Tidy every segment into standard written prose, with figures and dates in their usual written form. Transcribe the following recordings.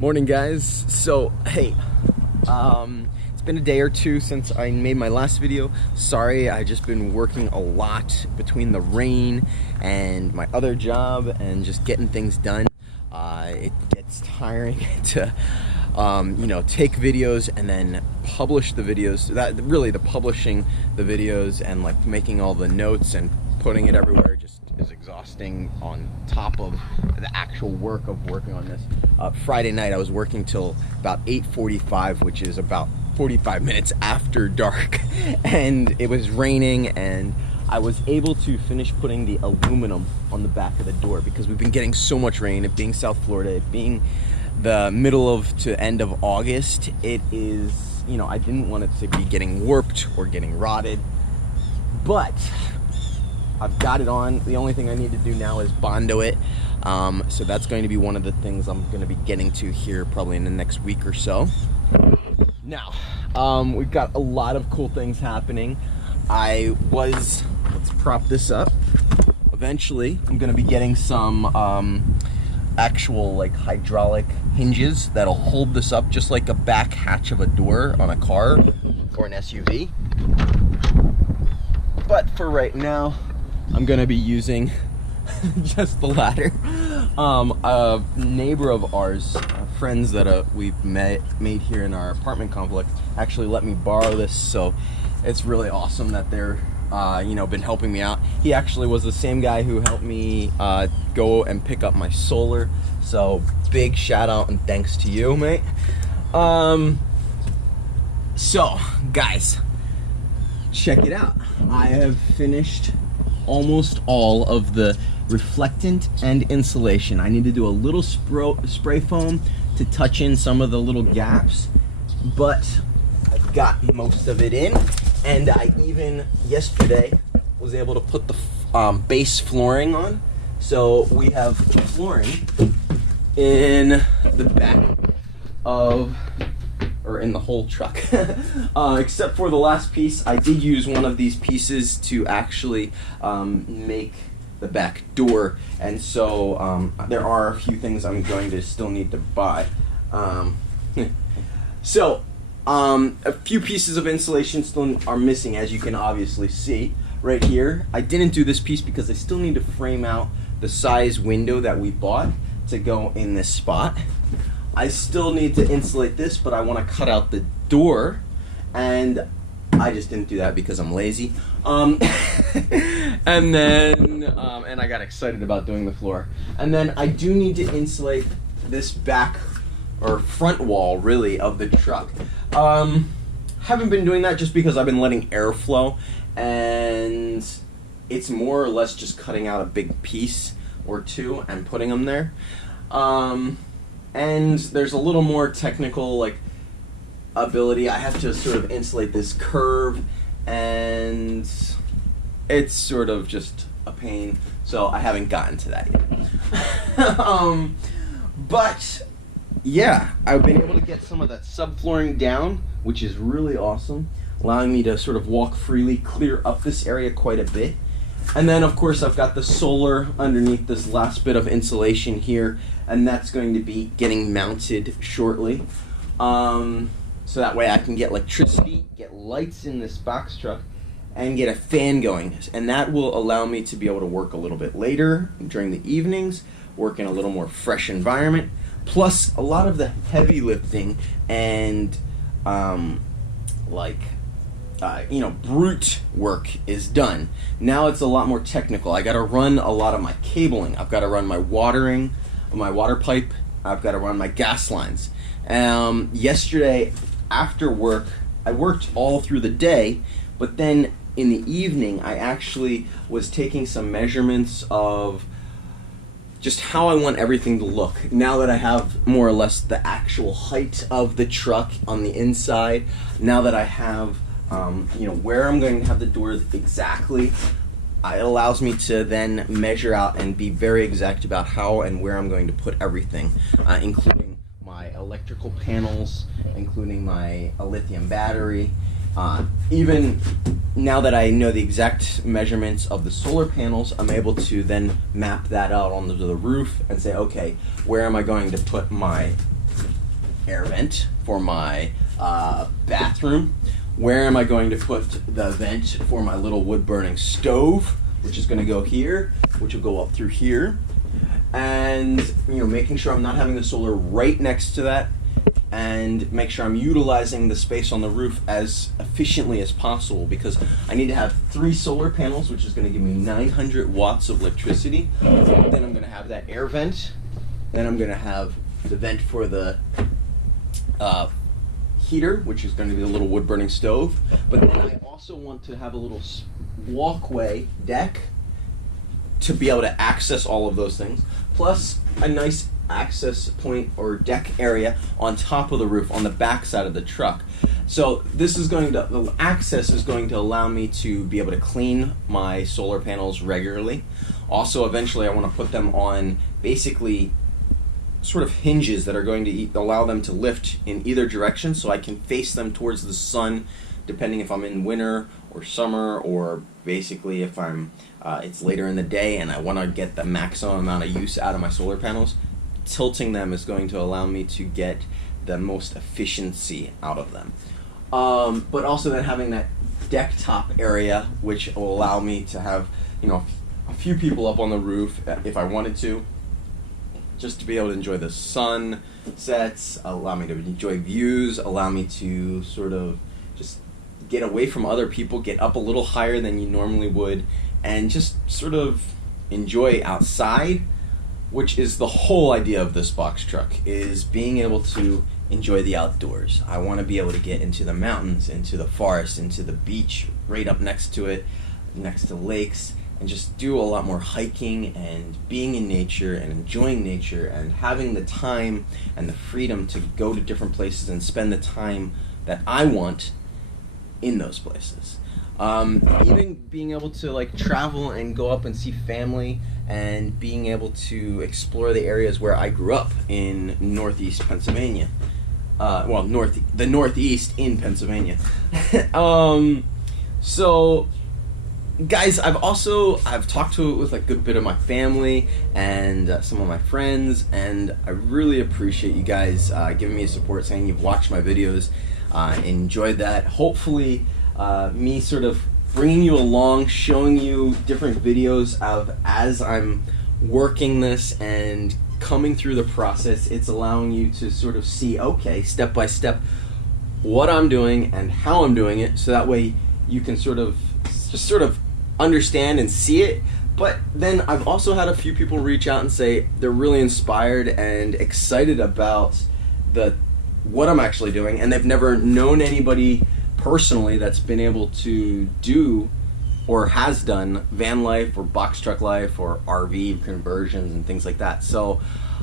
Morning, guys. So, hey, it's been a day or two since I made my last video. Sorry, I've just been working a lot between the rain and my other job and just getting things done. It gets tiring to, take videos and then publish the videos. The publishing the videos and like making all the notes and putting it everywhere just is exhausting on top of the actual work of working on this. Friday night I was working till about 8:45, which is about 45 minutes after dark, and it was raining, and I was able to finish putting the aluminum on the back of the door because we've been getting so much rain. It being South Florida, it being the middle to end of August, it is, I didn't want it to be getting warped or getting rotted, but I've got it on. The only thing I need to do now is Bondo it. So that's going to be one of the things I'm going to be getting to here probably in the next week or so. Now, we've got a lot of cool things happening. Let's prop this up. Eventually, I'm going to be getting some actual like hydraulic hinges that'll hold this up just like a back hatch of a door on a car or an SUV. But for right now, I'm gonna be using just the ladder. A neighbor of ours, friends that we've made here in our apartment complex, actually let me borrow this, so it's really awesome that they're been helping me out. He actually was the same guy who helped me go and pick up my solar, so big shout out and thanks to you, mate. So guys, check it out. I have finished almost all of the reflectant and insulation. I need to do a little spray foam to touch in some of the little gaps, but I've got most of it in, and I even yesterday was able to put the base flooring on. So we have flooring in the back of, or in the whole truck. Except for the last piece, I did use one of these pieces to actually make the back door, and so there are a few things I'm going to still need to buy. So a few pieces of insulation still are missing, as you can obviously see right here. I didn't do this piece because I still need to frame out the size window that we bought to go in this spot. I still need to insulate this, but I want to cut out the door, and I just didn't do that because I'm lazy. And I got excited about doing the floor. And then I do need to insulate this back or front wall, really, of the truck. Haven't been doing that just because I've been letting air flow, and it's more or less just cutting out a big piece or two and putting them there. And there's a little more technical ability. I have to sort of insulate this curve, and it's sort of just a pain, so I haven't gotten to that yet. But yeah, I've been able to get some of that subflooring down, which is really awesome, allowing me to sort of walk freely, clear up this area quite a bit. And then of course I've got the solar underneath this last bit of insulation here, and that's going to be getting mounted shortly. So that way I can get electricity, get lights in this box truck, and get a fan going. And that will allow me to be able to work a little bit later during the evenings, work in a little more fresh environment. Plus a lot of the heavy lifting and brute work is done. Now it's a lot more technical. I gotta run a lot of my cabling. I've gotta run my water pipe. I've gotta run my gas lines. Yesterday after work, I worked all through the day, but then in the evening I actually was taking some measurements of just how I want everything to look. Now that I have more or less the actual height of the truck on the inside, now that I have where I'm going to have the door exactly, it allows me to then measure out and be very exact about how and where I'm going to put everything, including my electrical panels, including my lithium battery. Even now that I know the exact measurements of the solar panels, I'm able to then map that out onto the roof and say, okay, where am I going to put my air vent for my bathroom. Where am I going to put the vent for my little wood burning stove, which is going to go here, which will go up through here. And making sure I'm not having the solar right next to that, and make sure I'm utilizing the space on the roof as efficiently as possible, because I need to have 3 solar panels, which is going to give me 900 watts of electricity. Then I'm going to have that air vent. Then I'm going to have the vent for the heater, which is going to be a little wood burning stove. But then I also want to have a little walkway deck to be able to access all of those things, plus a nice access point or deck area on top of the roof on the back side of the truck. So the access is going to allow me to be able to clean my solar panels regularly. Also, eventually I want to put them on basically sort of hinges that are going to allow them to lift in either direction, so I can face them towards the sun, depending if I'm in winter or summer, or basically if I'm it's later in the day and I want to get the maximum amount of use out of my solar panels. Tilting them is going to allow me to get the most efficiency out of them. But also then having that deck top area, which will allow me to have a few people up on the roof if I wanted to, just to be able to enjoy the sunsets, allow me to enjoy views, allow me to sort of just get away from other people, get up a little higher than you normally would, and just sort of enjoy outside, which is the whole idea of this box truck, is being able to enjoy the outdoors. I want to be able to get into the mountains, into the forest, into the beach right up next to it, next to lakes, and just do a lot more hiking and being in nature and enjoying nature and having the time and the freedom to go to different places and spend the time that I want in those places. Even being able to travel and go up and see family, and being able to explore the areas where I grew up in Northeast Pennsylvania. The Northeast in Pennsylvania. So guys, I've talked to it with a good bit of my family and some of my friends, and I really appreciate you guys giving me support, saying you've watched my videos, enjoyed that. Hopefully me sort of bringing you along, showing you different videos of as I'm working this and coming through the process, it's allowing you to sort of see, okay, step by step, what I'm doing and how I'm doing it, so that way you can sort of understand and see it. But then I've also had a few people reach out and say they're really inspired and excited about what I'm actually doing, and they've never known anybody personally that's been able to do or has done van life or box truck life or RV conversions and things like that. So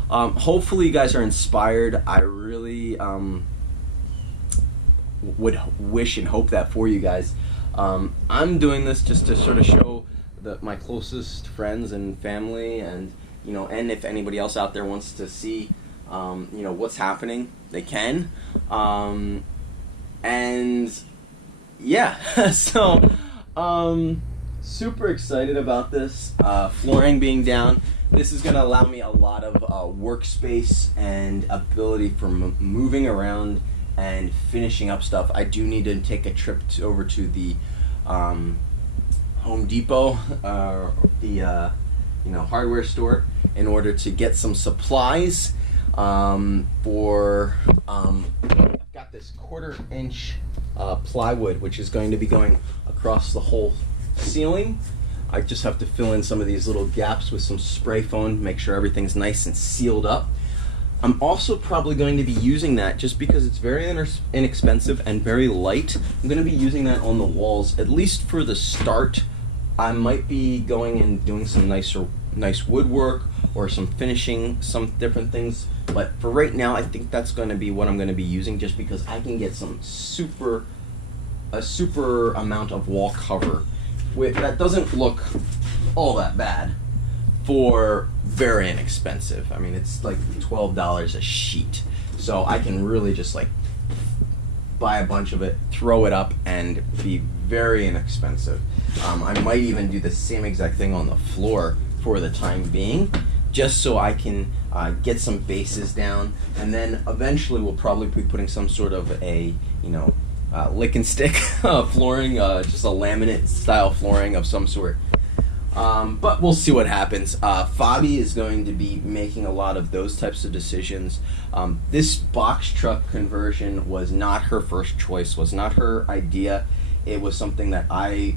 hopefully you guys are inspired. I really would wish and hope that for you guys. I'm doing this just to sort of show my closest friends and family, and and if anybody else out there wants to see what's happening, they can. And yeah, so super excited about this. Flooring being down, this is going to allow me a lot of workspace and ability for moving around and finishing up stuff. I do need to take a trip over to the Home Depot, the hardware store, in order to get some supplies for I've got this 1/4 inch plywood, which is going to be going across the whole ceiling. I just have to fill in some of these little gaps with some spray foam, make sure everything's nice and sealed up. I'm also probably going to be using that, just because it's very inexpensive and very light. I'm going to be using that on the walls, at least for the start. I might be going and doing some nice woodwork or some finishing, some different things. But for right now, I think that's going to be what I'm going to be using, just because I can get a super amount of wall cover that doesn't look all that bad for very inexpensive. I mean, it's like $12 a sheet. So I can really just buy a bunch of it, throw it up, and be very inexpensive. I might even do the same exact thing on the floor for the time being, just so I can get some bases down, and then eventually we'll probably be putting some sort of a, lick and stick flooring, just a laminate style flooring of some sort. But we'll see what happens. Fabi is going to be making a lot of those types of decisions. This box truck conversion was not her first choice, was not her idea. It was something that I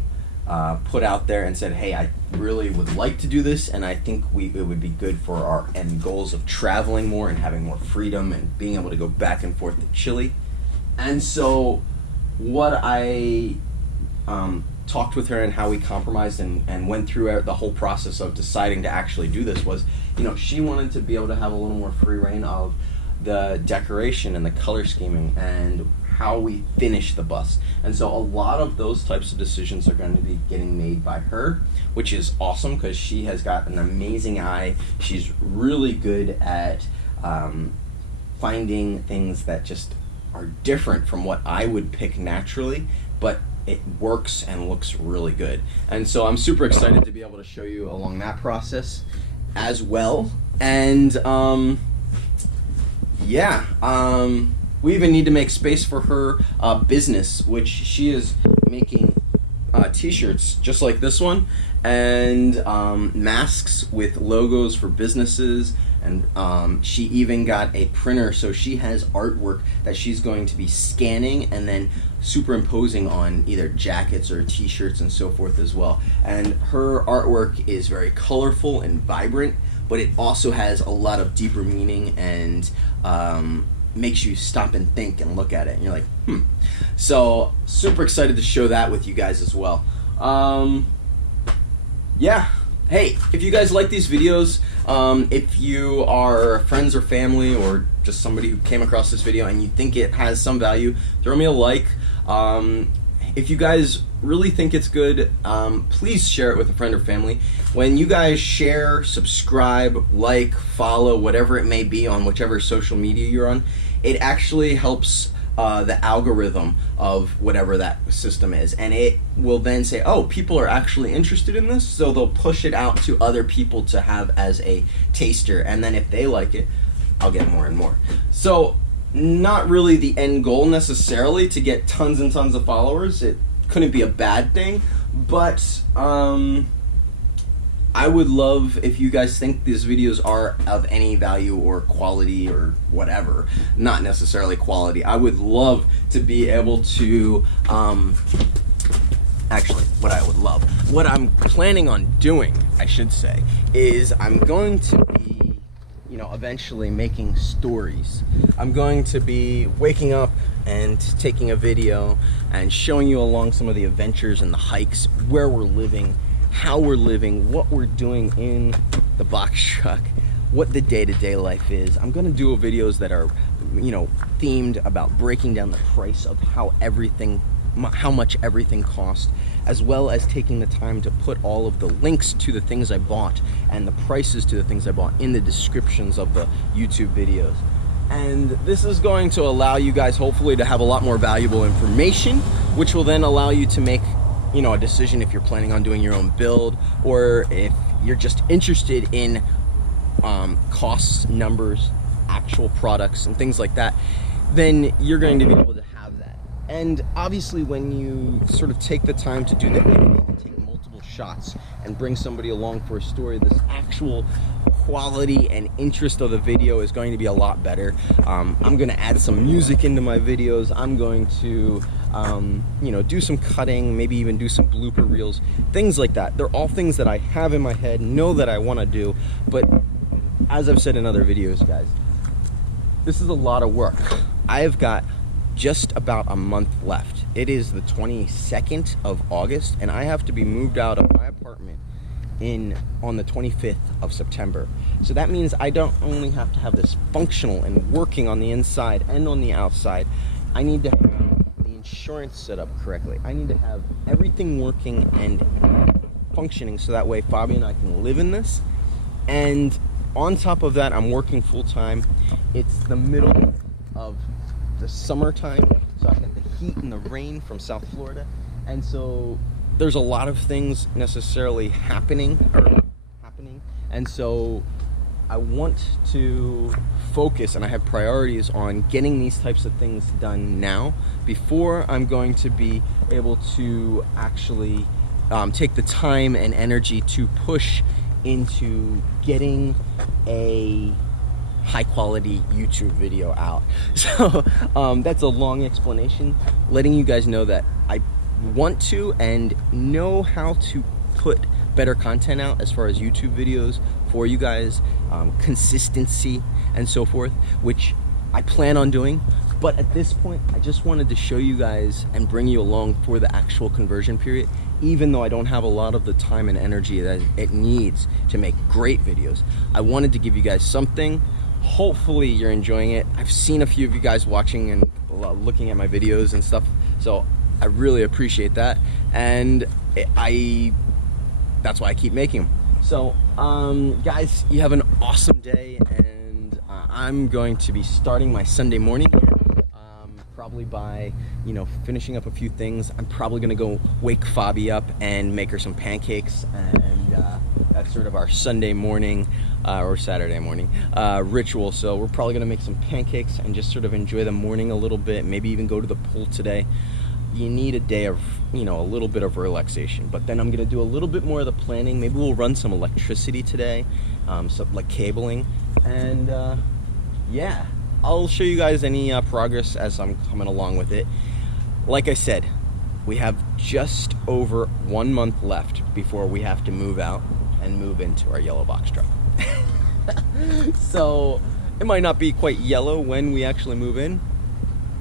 put out there and said, hey, I really would like to do this, and I think it would be good for our end goals of traveling more and having more freedom and being able to go back and forth to Chile. And so what I talked with her and how we compromised and went through the whole process of deciding to actually do this was, she wanted to be able to have a little more free reign of the decoration and the color scheming and how we finish the bus. And so a lot of those types of decisions are going to be getting made by her, which is awesome because she has got an amazing eye. She's really good at finding things that just are different from what I would pick naturally, but it works and looks really good. And so I'm super excited to be able to show you along that process as well. And we even need to make space for her business, which she is making t-shirts just like this one, and masks with logos for businesses, and she even got a printer, so she has artwork that she's going to be scanning and then superimposing on either jackets or t-shirts and so forth as well. And her artwork is very colorful and vibrant, but it also has a lot of deeper meaning and makes you stop and think and look at it, and you're like, So super excited to show that with you guys as well. Hey, if you guys like these videos, if you are friends or family or just somebody who came across this video and you think it has some value, throw me a like. If you guys really think it's good, please share it with a friend or family. When you guys share, subscribe, like, follow, whatever it may be on whichever social media you're on, it actually helps the algorithm of whatever that system is, and it will then say, oh, people are actually interested in this, so they'll push it out to other people to have as a taster, and then if they like it, I'll get more and more. So not really the end goal necessarily to get tons and tons of followers. It couldn't be a bad thing, but I would love if you guys think these videos are of any value or quality or whatever. Not necessarily quality. I would love to be able to, actually, what I'm planning on doing, I should say, is I'm going to be, eventually making stories. I'm going to be waking up and taking a video and showing you along some of the adventures and the hikes, where we're living, how we're living, what we're doing in the box truck, what the day-to-day life is. I'm gonna do videos that are, themed about breaking down the price of how much everything costs, as well as taking the time to put all of the links to the things I bought and the prices to the things I bought in the descriptions of the YouTube videos. And this is going to allow you guys hopefully to have a lot more valuable information, which will then allow you to make a decision if you're planning on doing your own build, or if you're just interested in costs, numbers, actual products, and things like that, then you're going to be able to have that. And obviously when you sort of take the time to do the editing and take multiple shots and bring somebody along for a story, this actual quality and interest of the video is going to be a lot better. I'm going to add some music into my videos. I'm going to do some cutting, maybe even do some blooper reels, things like that. They're all things that I have in my head, know that I want to do, but as I've said in other videos, guys, this is a lot of work. I've got just about a month left. It is the 22nd of August, and I have to be moved out of my apartment on the 25th of September. So that means I don't only have to have this functional and working on the inside and on the outside, I need to have the insurance set up correctly. I need to have everything working and functioning so that way Fabi and I can live in this. And on top of that, I'm working full-time. It's the middle of the summertime, so I've got the heat and the rain from South Florida, and so there's a lot of things necessarily happening, and so I want to focus, and I have priorities on getting these types of things done now before I'm going to be able to actually take the time and energy to push into getting a high quality YouTube video out. So that's a long explanation, letting you guys know that I want to and know how to put better content out as far as YouTube videos for you guys, consistency and so forth, which I plan on doing. But at this point, I just wanted to show you guys and bring you along for the actual conversion period, even though I don't have a lot of the time and energy that it needs to make great videos. I wanted to give you guys something. Hopefully you're enjoying it. I've seen a few of you guys watching and looking at my videos and stuff, so I really appreciate that, and that's why I keep making them. So guys, you have an awesome day, and I'm going to be starting my Sunday morning here. Probably by, you know, finishing up a few things. I'm probably gonna go wake Fabi up and make her some pancakes, and that's sort of our Sunday morning or Saturday morning ritual. So we're probably gonna make some pancakes and just sort of enjoy the morning a little bit, maybe even go to the pool today. You need a day of, you know, a little bit of relaxation, but then I'm gonna do a little bit more of the planning. Maybe we'll run some electricity today, some like cabling, and yeah, I'll show you guys any progress as I'm coming along with it. Like I said, we have just over 1 month left before we have to move out and move into our yellow box truck. So it might not be quite yellow when we actually move in,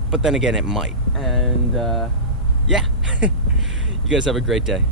but then again it might. And yeah, you guys have a great day.